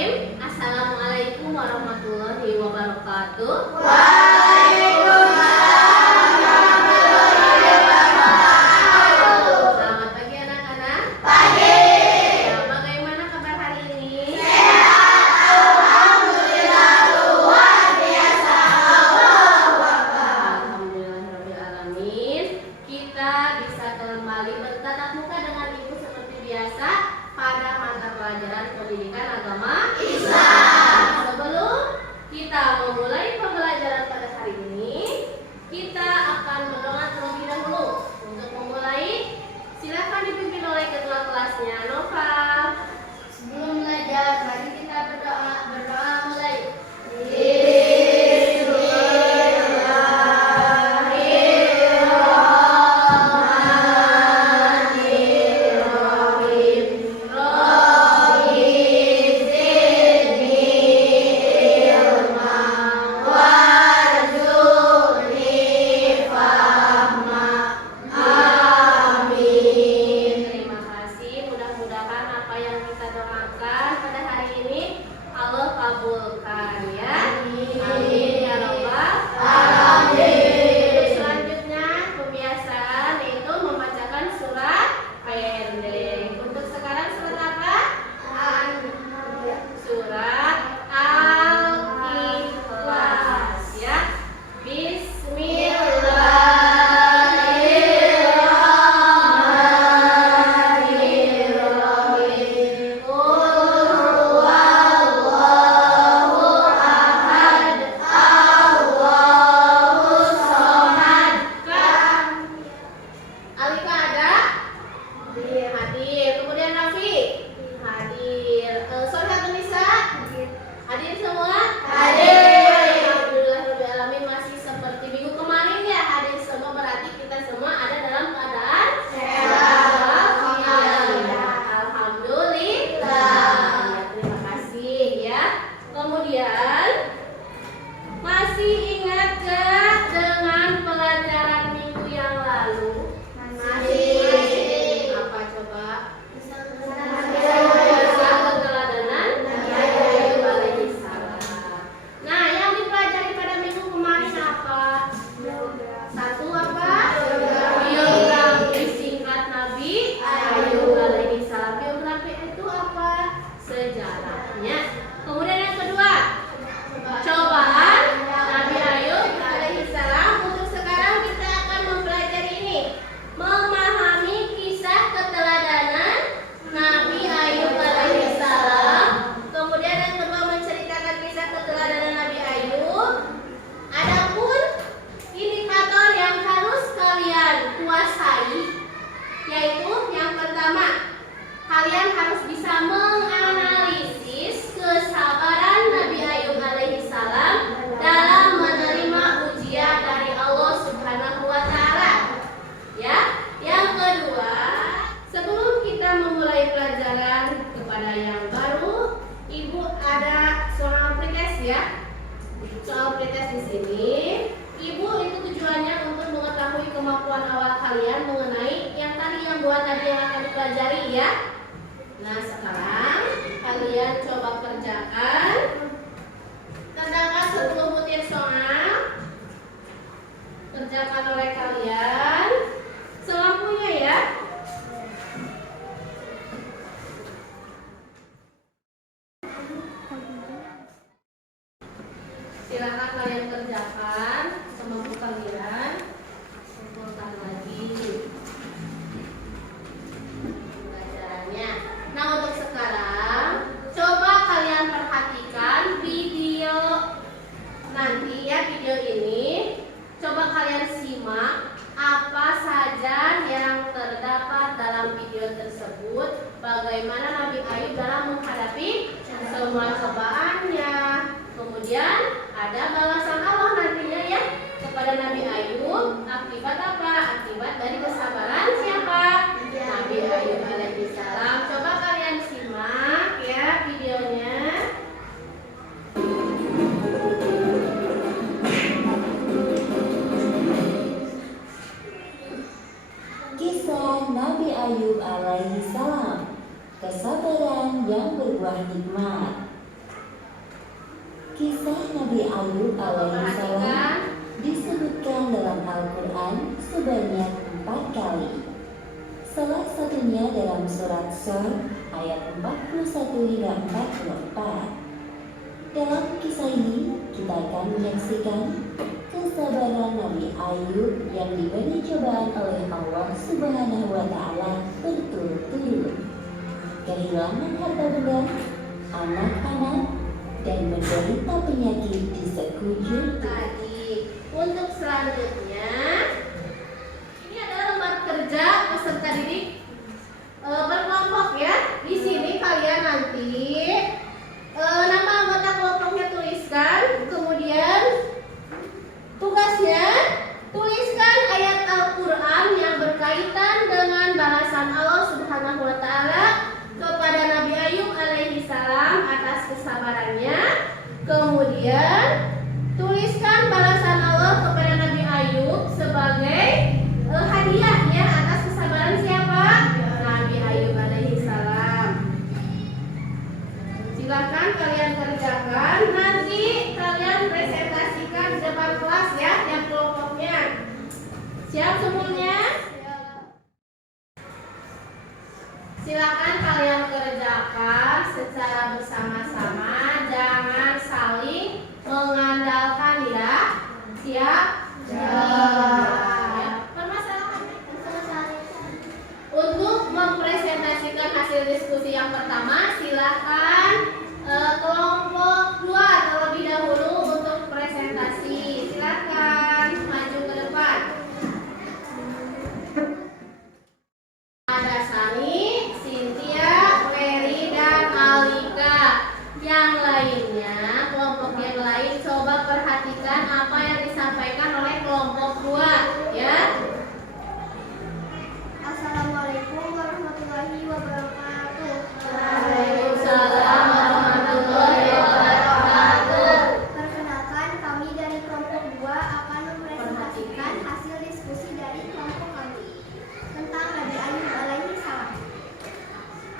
Bismillahirrahmanirrahim. Assalamualaikum warahmatullahi wabarakatuh. Waalaikumsalam warahmatullahi wabarakatuh. Selamat pagi anak-anak. Pagi. Ya, bagaimana kabar hari ini? Sehat, alhamdulillah, luar biasa. Allahu Akbar. Alhamdulillahirrahmanirrahim. Kita bisa kembali bertatap muka dengan Ibu seperti biasa pada mata pelajaran pendidikan agama Islam. Sebelum kita memulai pembelajaran pada hari ini, kita akan berdoa terlebih dahulu. Untuk memulai, silakan dipimpin oleh ketua kelasnya, Nova. Sebelum belajar, mari kita berdoa mulai. Terima kasih. Mudah-mudahan apa yang kita doakan pada hari ini Allah kabulkan ya. Amin ya Rabbal alamin. Untuk selanjutnya kebiasaan yaitu membacakan surat pendek. Untuk sekarang surat apa? Surat Al-Ikhlas ya. Bismillahirrahmanirrahim. Qul huwallahu ahad, Allahus samad. Alika ada? Hadir. Kemudian Rafi? Hadir. Soalnya Nisa? Hadir semua? Hadir. Alhamdulillahirrahmanirrahim. Masih seperti minggu kemarin ya, hadir semua, berarti kita semua ada dalam keadaan Sehat. Alhamdulillah. Ya, terima kasih ya. Kemudian masih ingat gak dengan pelajaran minggu yang lalu? Masih. Apa coba? Kisah Masih. keteladanan Nabi Ayub alaihissalam. Nah, yang dipelajari pada minggu kemarin apa? Satu apa? Biografi singkat Nabi Ayub alaihissalam. Biografi itu apa? Sejarahnya. Kemudian yang kedua, cobaan Nabi Ayub alaihissalam. Untuk sekarang kita akan mempelajari ini, memahami kisah keteladanan Nabi Ayub alaihissalam. Kemudian yang kedua, menceritakan kisah keteladanan Nabi Ayub. Adapun indikator yang harus kalian kuasai, yaitu yang pertama, kalian harus bisa menganalisis kesabaran Nabi Ayub alaihissalam dalam menerima ujian dari Allah Subhanahu wa taala. Ya. Yang kedua, sebelum kita memulai pelajaran kepada yang baru, Ibu ada soal pretest ya. Soal pretest di sini, Ibu itu tujuannya untuk mengetahui kemampuan awal kalian mengenai yang tadi yang akan dipelajari ya. Nah, sekarang kalian coba kerjakan. Terdapat 10 butir soal. Kerjakan oleh kalian. Selampunya ya. Silakan kalian kerjakan semampu kalian. Kumpulkan lagi pelajarannya. Nah, untuk sekarang coba kalian perhatikan video nanti ya, video ini. Coba kalian simak apa saja yang terdapat dalam video tersebut. Bagaimana Nabi Ayub dalam menghadapi semua cobaannya. Kemudian ada balasan Allah nantinya ya kepada Nabi Ayub. Akibat apa? Akibat dari kesabaran siapa? Nabi Ayub alaihissalam. Coba kalian simak ya videonya. Kisah Nabi Ayub alaihissalam, kesabaran yang berbuah nikmat. Kisah Nabi Ayub alaihissalam disebutkan dalam Al-Quran sebanyak 4 kali. Salah satunya dalam surat Sur ayat 41 hingga 44. Dalam kisah ini kita akan menyaksikan kesabaran Nabi Ayub yang diberi cobaan oleh Allah Subhanahu wa Ta'ala berturut-turut, kehilangan harta benda, anak-anak, dan menderita penyakit di sekujur Tadi untuk selanjutnya ini adalah lembar kerja peserta didik berkelompok ya. Di sini kalian nanti nama anggota kelompoknya tuliskan, kemudian tugasnya tuliskan ayat Al-Quran yang berkaitan dengan balasan Allah Subhanahu wa Ta'ala kepada Nabi Ayub alaihi salam atas kesabarannya. Kemudian tuliskan balasan Allah kepada Nabi Ayub sebagai hadiahnya atas kesabaran siapa? Nabi Ayub alaihi salam. Silakan kalian kerjakan. Nanti kalian presentasikan di depan kelas ya, yang kelompoknya. Siap semuanya? Silakan kalian kerjakan secara bersama-sama, jangan saling mengandalkan ya. Siap? Ya. Permasalahannya untuk mempresentasikan hasil diskusi yang pertama, silakan kelompok 2 terlebih dahulu untuk presentasi. Silakan maju ke depan. Ada Sani, Cynthia, Mary, dan Alika. Yang lainnya, kelompok yang lain coba perhatikan apa yang disampaikan oleh kelompok 2 ya. Assalamualaikum warahmatullahi wabarakatuh. Waalaikumsalam warahmatullahi wabarakatuh. Perkenalkan, kami dari kelompok 2 akan mempresentasikan hasil diskusi dari kelompok kami tentang Nabi Ayub alaihi salam.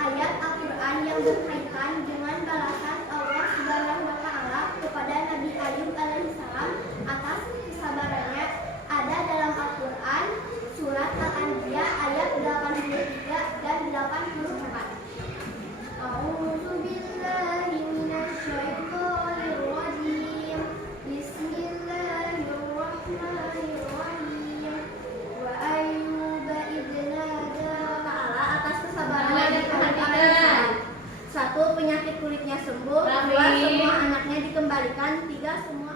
Ayat Al-Quran yang berkaitan dengan balasan Allah Subhanahu wa Ta'ala kepada Nabi Ayub alaihi salam atas kesabarannya ada dalam Al-Quran surat Al-Anbiya ayat 83 dan 84. A'udzu billahi minasyaitonir rajim. Bismillahirrahmanirrahim. Wa ayyuba idnada Ta'ala atas kesabarannya dan perhatian. 1. Penyakit kulitnya sembuh. 2. Semua anaknya dikembalikan. 3. Semua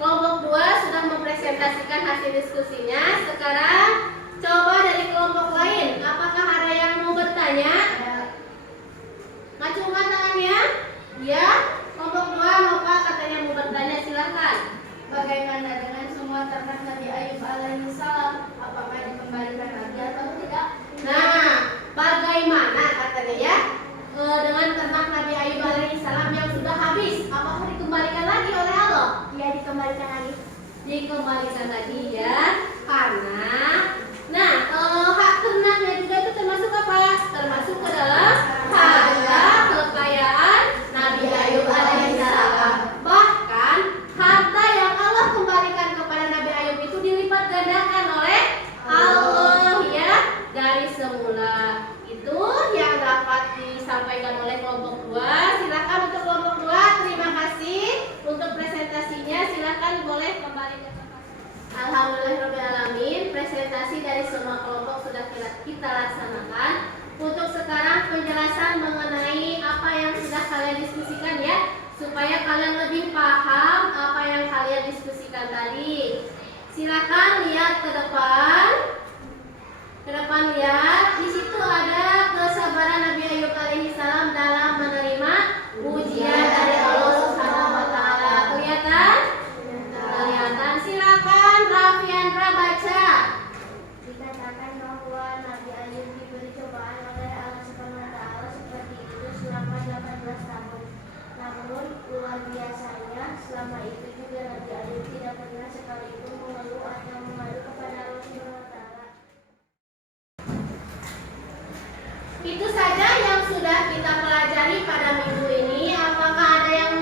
Kelompok 2 sudah mempresentasikan hasil diskusinya. Sekarang coba dari kelompok lain, apakah ada yang mau bertanya? Ngacungkan tangannya? Ya. Kelompok 2 mau Pak katanya mau bertanya, silakan. Bagaimana dengan semua ternak Nabi Ayub alaihi salam? Apakah dikembalikan lagi atau tidak? Nah, bagaimana katanya ya? Dengan ternak Nabi Ayub alaihi salam yang sudah habis, apakah dikembalikan lagi oleh Allah? Ya, dikembalikan lagi. Dikembalikan lagi ya, karena hak ternaknya juga itu termasuk apa? Termasuk ke dalam harta kekayaan Nabi Ayub alaihissalam. Bahkan harta yang Allah kembalikan kepada Nabi Ayub itu dilipat gandakan oleh Allah ya, dari semula. Itu yang dapat disampaikan oleh kelompok 2. Silakan untuk kelompok 2, terima kasih untuk presentasinya. Silakan boleh kembali ke tempat. Alhamdulillahirobbilalamin, presentasi dari semua kelompok sudah kita laksanakan. Untuk sekarang penjelasan mengenai apa yang sudah kalian diskusikan ya, supaya kalian lebih paham apa yang kalian diskusikan tadi. Silakan lihat ke depan. Ke depan lihat, di situ ada kesabaran Nabi Ayub alaihissalam dalam menerima ujian dari Allah Subhanahu wa Ta'ala. Kelihatan? Kelihatan. Silakan Rafiandra baca. Dikatakan bahwa Nabi Ayub diberi cobaan oleh Allah Subhanahu wa Ta'ala seperti itu selama 18 tahun. Namun luar biasanya selama itu juga Nabi Ayub tidak pernah sekalipun mengeluh atau mengadu kepada Allah Subhanahu wa Ta'ala. Itu saja yang sudah kita pelajari pada minggu ini. Apakah ada yang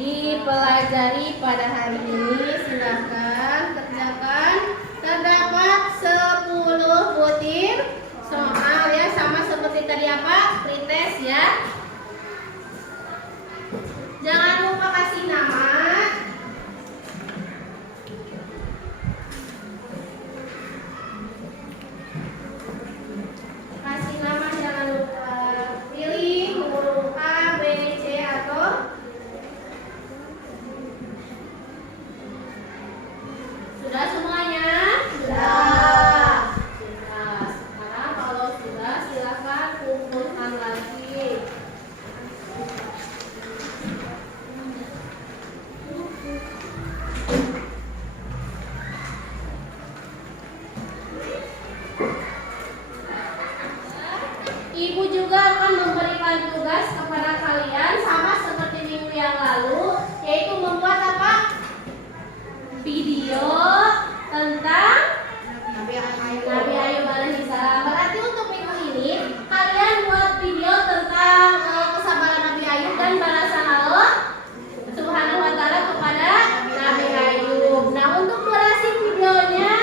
dipelajari pada hari ini. Silahkan kerjakan. Terdapat 10 butir soal ya, sama seperti tadi apa? Pretest ya. Jangan lupa kasih nama. Kasih nama, jangan lupa pilih huruf A, B, C atau sudah semuanya? Sudah. Sekarang kalau sudah silakan kumpulkan lagi. Ibu juga akan memberikan tugas kepada kalian sama seperti minggu yang lalu, yaitu membuat apa? Video tentang Nabi Ayub alaihissalam. Berarti untuk minggu ini kalian buat video tentang kesabaran Nabi Ayub dan balasan Allah Subhanahu wa taala kepada Nabi Ayub. Nah, untuk durasi videonya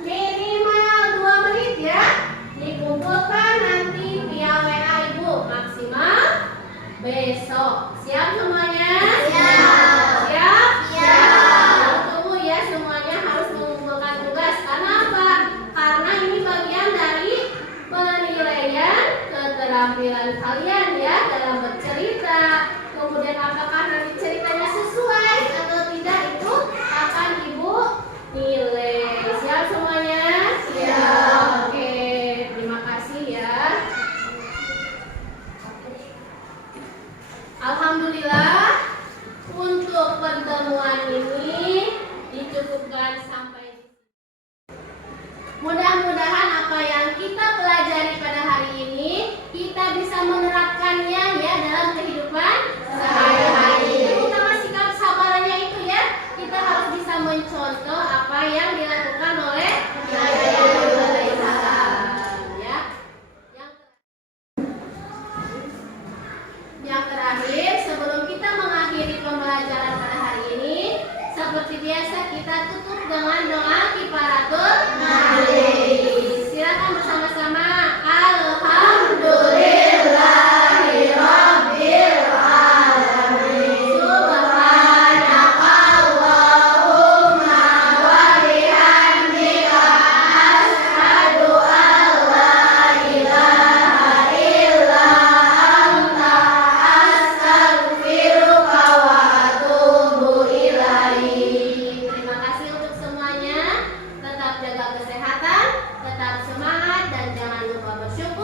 minimal 2 menit ya. Dikumpulkan nanti via WA Ibu, maksimal besok. Siap semuanya? Siap. Siap? Siap. Tunggu ya, semuanya harus mengumpulkan tugas. Karena apa? Karena ini bagian dari penilaian keterampilan kalian ya dalam bercerita. Kemudian apakah nanti ceritanya sesuai atau tidak, itu akan Ibu nilai. Siap semuanya? Siap. Oke, terima kasih ya. Alhamdulillah, untuk pertemuan ini dicukupkan sampai di sini. Mudah-mudahan apa yang kita pelajari pada hari ini kita bisa menerapkannya ya dalam kehidupan sehari-hari. Terutama sikap sabarannya itu ya, kita harus bisa mencontoh apa yang dilakukan oleh Nabi Ayub alaihissalam ya. Yang terakhir, sebelum kita mengakhiri pembelajaran pada hari ini, seperti biasa kita tutup dengan doa kifaratul majlis. Silakan bersama-sama. Alhamdulillahirabbil alamin. Subhanaka Allahumma wa bihamdika asyhadu an la ilaha illa anta astaghfiruka wa atubu ilaik. Terima kasih untuk semuanya. Tetap jaga kesehatan, tetap semangat, dan jangan lupa bersyukur.